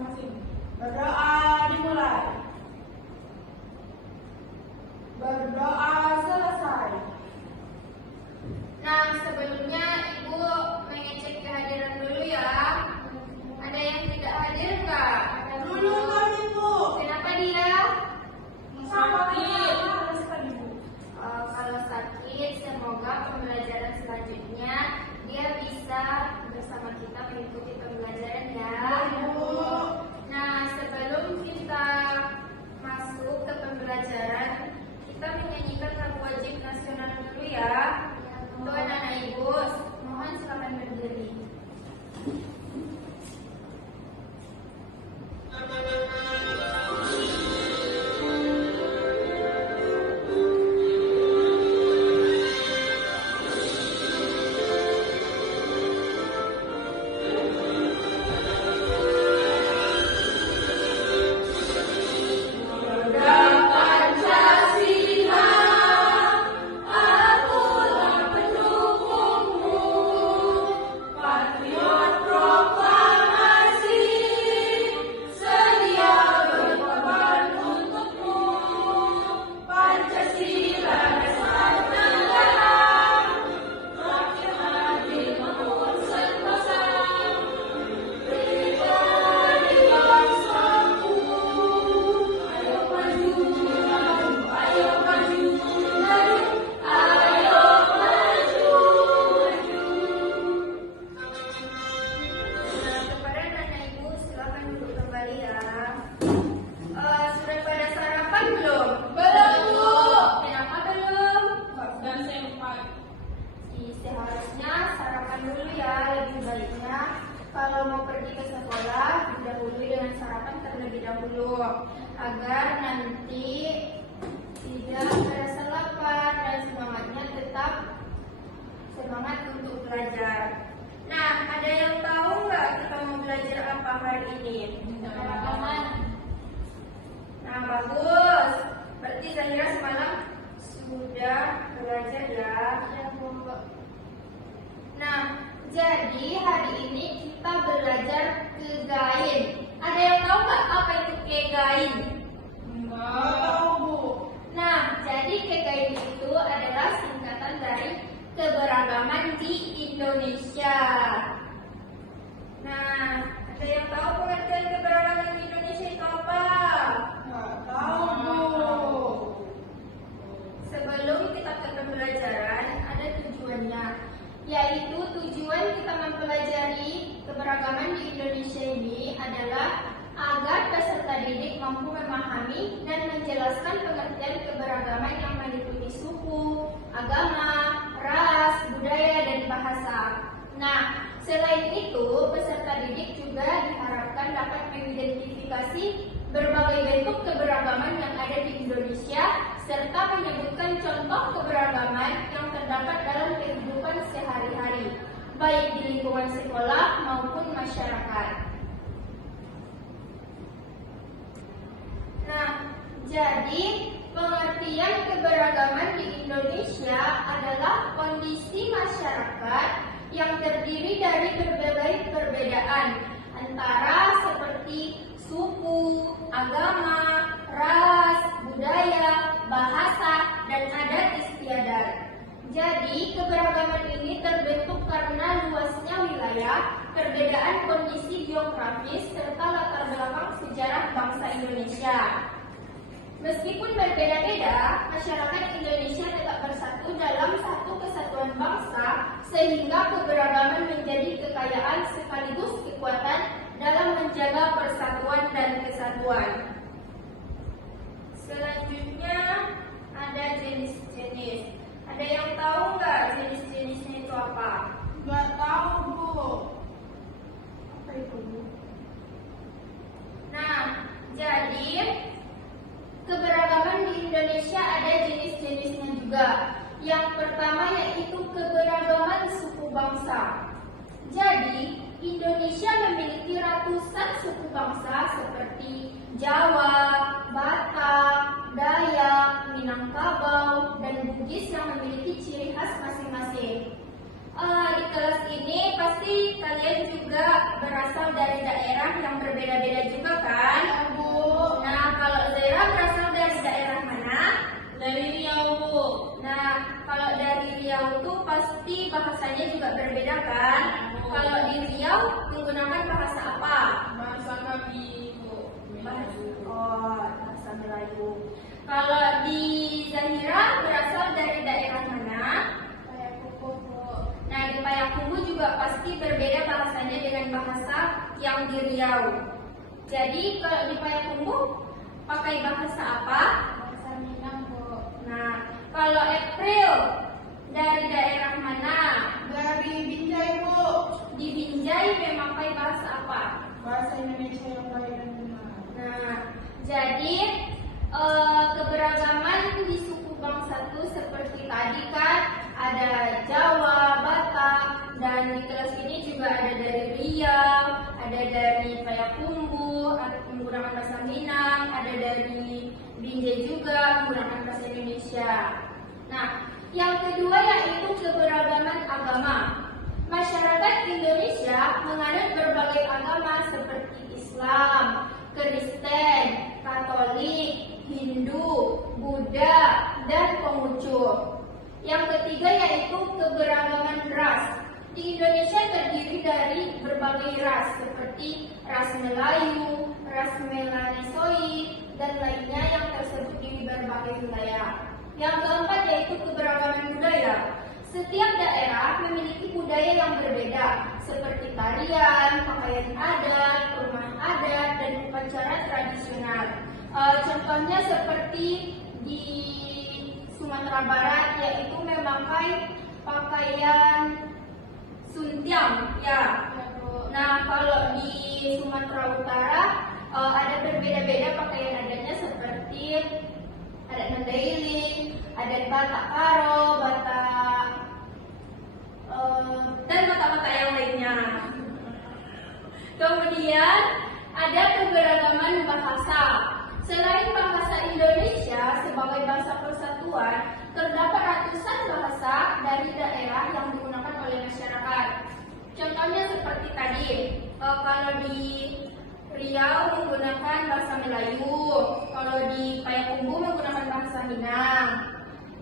masing-masing. Berdoa dimulai. Berdoa selesai. Nah, sebelumnya Ibu mengecek kehadiran dulu ya. Ada yang tidak hadir nggak? Dulu kami, Bu. Kenapa dia? Sakit. Kalau sakit, semoga pembelajaran selanjutnya dia bisa bersama kita mengikuti pembelajaran ya. Bu. Nah, sebelum kita masuk ke pembelajaran, kita menyanyikan lagu wajib nasional dulu ya. Untuk anak-anak Ibu, mohon silakan berdiri. Kalau mau pergi ke sekolah, didahului dengan sarapan terlebih dahulu agar nanti tidak terasa lapar dan semangatnya tetap semangat untuk belajar. Nah, ada yang tahu nggak kita mau belajar apa hari ini? Nah, bagus. Berarti Zahira semalam sudah belajar ya. Nah, jadi hari ini kita belajar kegain. Ada yang tahu nggak apa itu kegain? Enggak tahu, Bu. Nah, jadi kegain itu adalah singkatan dari keberagaman di Indonesia. Nah, ada yang tahu pengertian keberagaman di Indonesia itu apa? Enggak tahu, Bu. Sebelum kita ke pembelajaran, ada tujuannya, yaitu tujuan kita mempelajari keberagaman di Indonesia ini adalah agar peserta didik mampu memahami dan menjelaskan pengertian keberagaman yang meliputi suku, agama, ras, budaya, dan bahasa. Nah, selain itu, peserta didik juga diharapkan dapat mengidentifikasi berbagai bentuk keberagaman yang ada di Indonesia serta menyebutkan contoh keberagaman yang terdapat dalam kehidupan sehari-hari, baik di lingkungan sekolah maupun masyarakat. Nah, jadi pengertian keberagaman di Indonesia adalah kondisi masyarakat yang terdiri dari berbagai perbedaan antara seperti suku, agama, ras, budaya, bahasa, dan adat istiadat. Jadi, keberagaman ini terbentuk karena luasnya wilayah, perbedaan kondisi geografis, serta latar belakang sejarah bangsa Indonesia. Meskipun berbeda-beda, masyarakat Indonesia tetap bersatu dalam satu kesatuan bangsa, sehingga keberagaman menjadi kekayaan sekaligus kekuatan dalam menjaga persatuan dan kesatuan. Selanjutnya ada jenis-jenis. Ada yang tahu nggak jenis-jenisnya itu apa? Enggak tahu, Bu. Apa itu, Bu? Nah, jadi keberagaman di Indonesia ada jenis-jenisnya juga. Yang pertama yaitu keberagaman suku bangsa. Jadi, Indonesia memiliki ratusan suku bangsa seperti Jawa, Batak, Dayak, Minangkabau, dan Bugis yang memiliki ciri khas masing-masing. Di kelas ini pasti pasti kalian juga berasal dari daerah yang berbeda-beda juga kan? Ya, Bu. Nah, kalau Zaira berasal dari daerah mana? Dari Riau, Bu. Nah, kalau dari Riau tuh pasti bahasanya juga berbeda kan? Kalau di Riau menggunakan bahasa apa? Bahasa kami, Bu. Bahasa Melayu. Kalau di Zahira berasal dari daerah mana? Payakumbuh, Bu. Nah, di Payakumbuh juga pasti berbeda bahasanya dengan bahasa yang di Riau. Jadi, kalau di Payakumbuh pakai bahasa apa? Bahasa Minang, Bu. Nah, kalau April dari daerah mana? Dari Binjai, Bu. Di Binjai memakai bahasa apa? Bahasa Indonesia yang baik dan benar. Nah, jadi keberagaman di suku bangsa itu seperti tadi kan ada Jawa, Batak, dan di kelas ini juga ada dari Riau, ada dari Payakumbuh menggunakan bahasa Minang, ada dari Binjai juga menggunakan bahasa Indonesia. Nah, yang kedua yaitu keberagaman agama. Masyarakat Indonesia menganut berbagai agama seperti Islam, Kristen, Katolik, Hindu, Buddha, dan Konghucu. Yang ketiga yaitu keberagaman ras. Di Indonesia terdiri dari berbagai ras seperti ras Melayu, ras Melanosoid, dan lainnya yang tersebar di berbagai wilayah. Yang keempat yaitu keberagaman budaya. Setiap daerah memiliki budaya yang berbeda, seperti tarian, pakaian adat, perumahan adat, dan upacara tradisional. Contohnya seperti di Sumatera Barat, yaitu memakai pakaian suntiang, ya. Nah, kalau di Sumatera Utara ada berbeda-beda pakaian adatnya seperti adat Mandailing, adat Batak Karo, dan Batak-Batak yang lainnya. Kemudian ada keberagaman bahasa. Selain bahasa Indonesia sebagai bahasa persatuan, terdapat ratusan bahasa dari daerah yang digunakan oleh masyarakat. Contohnya seperti tadi, kalau di Riau menggunakan bahasa Melayu, kalau di Payakumbuh menggunakan bahasa Minang.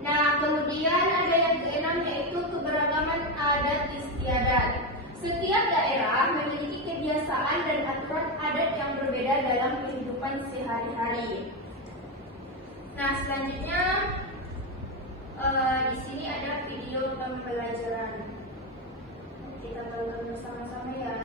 Nah, kemudian ada yang keenam yaitu keberagaman adat istiadat. Setiap daerah memiliki kebiasaan dan aturan adat yang berbeda dalam kehidupan sehari-hari. Nah, selanjutnya di sini ada video pembelajaran. Kita tonton bersama-sama ya.